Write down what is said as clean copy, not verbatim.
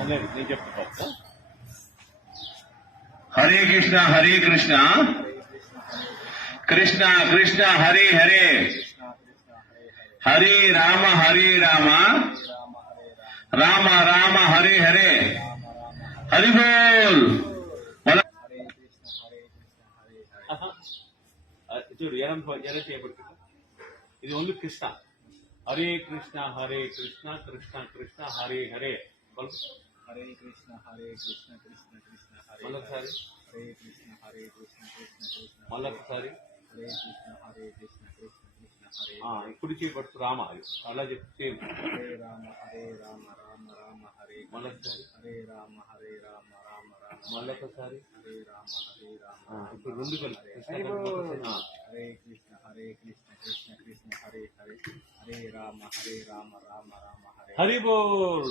నేను చెప్తా. హరే కృష్ణ కృష్ణ కృష్ణ హరే హరే హరే రామ రామ రామ హరే హరే హరి బోల్. చూడు ఎరం చేయబడుతుంది. ఇది ఓన్లీ కృష్ణ. హరే కృష్ణ కృష్ణ కృష్ణ హరే హరే. హరే కృష్ణ కృష్ణ కృష్ణ హరే మళ్ళొకసారి హరే కృష్ణ కృష్ణ కృష్ణ మళ్ళొకసారి హరే కృష్ణ కృష్ణ కృష్ణ హరే ఇప్పుడు చేయబడుతు రామ. అలా చెప్తే హరే రామ రామ రామ హరే మళ్ళొకసారి హరే రామ రామ రామ మళ్ళొకసారి హరే రామ ఇప్పుడు రెండు కలిపి హరే కృష్ణ కృష్ణ కృష్ణ హరే హరే హరే రామ రామ రామ హరే హరి బోల్.